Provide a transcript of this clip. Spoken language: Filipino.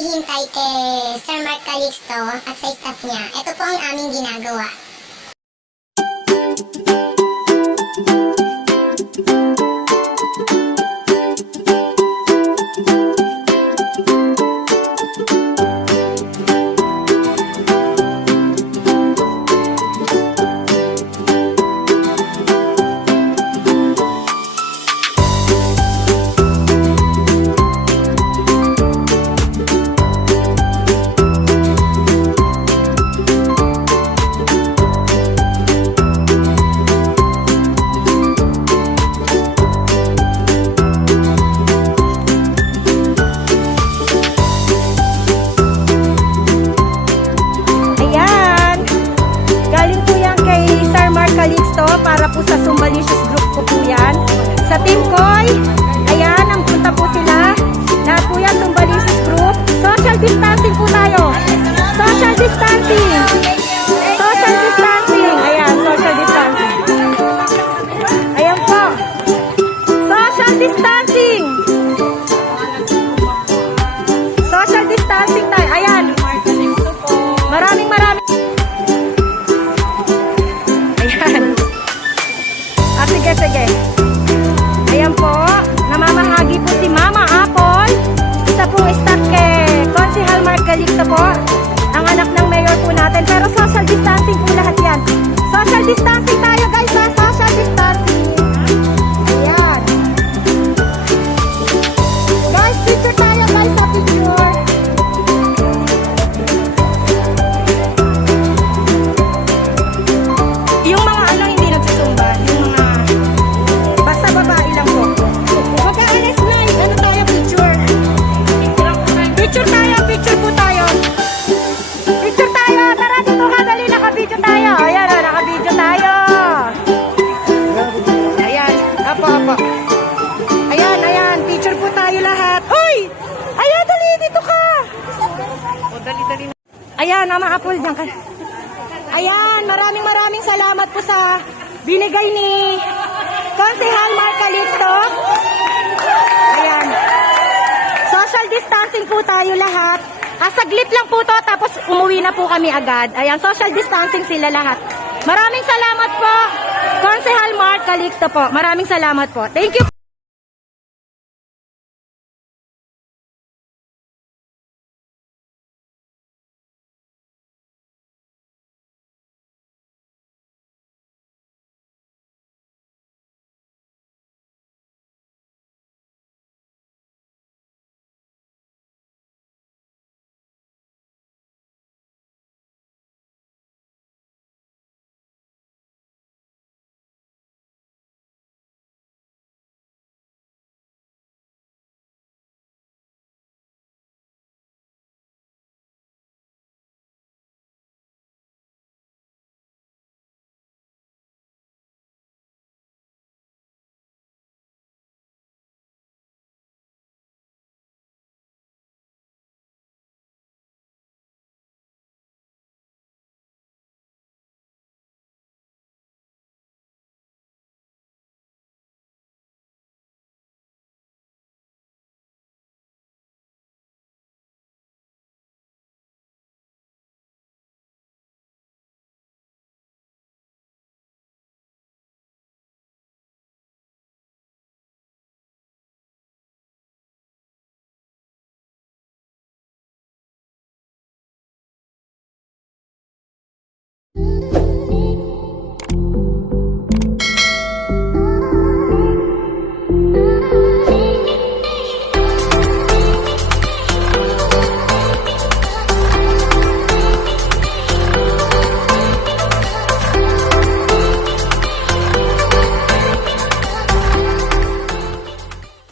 naghihintay kay Sir Mark Calixto at sa staff niya, ito po ang aming ginagawa. Para po sa Sumbalicious Group ko po yan. Sa Team Koy, ayan, ang punta po sila. Lahat po yan, Sumbalicious Group. Social distancing po tayo. Social distancing. Social distancing. Ayan, social distancing. Ayan po. Social distancing. Social distancing tayo. Ayan. Maraming. Sige. Ayan po, namamahagi po si Mama Apple. Isa pong staff kay Konsehal Mark Calixto po, ang anak ng mayor po natin. Pero social distancing po lahat yan. Social distancing tayo guys ha, social distancing. Ayan. Guys, picture tayo guys sa picture. Yung mga ano hindi nagsusumba, yung mga basta babae lang po. Mag-aalas na, ano tayo, picture. Picture po tayo. Picture tayo, tara dito ka, dali, naka-video tayo. Ayan, naka-video tayo. Ayan, apo. Ayan, picture po tayo lahat. Uy! Ayan, dali, dito ka. O, dali. Ayan, Mama Apple, dyan ka. Ayan, maraming salamat po sa binigay ni Konsehal Mark Calixto. Ayan. Social distancing po tayo lahat. Saglit lang po to, tapos umuwi na po kami agad. Ayan, social distancing sila lahat. Maraming salamat po, Konsehal Mark Calixto po. Maraming salamat po. Thank you.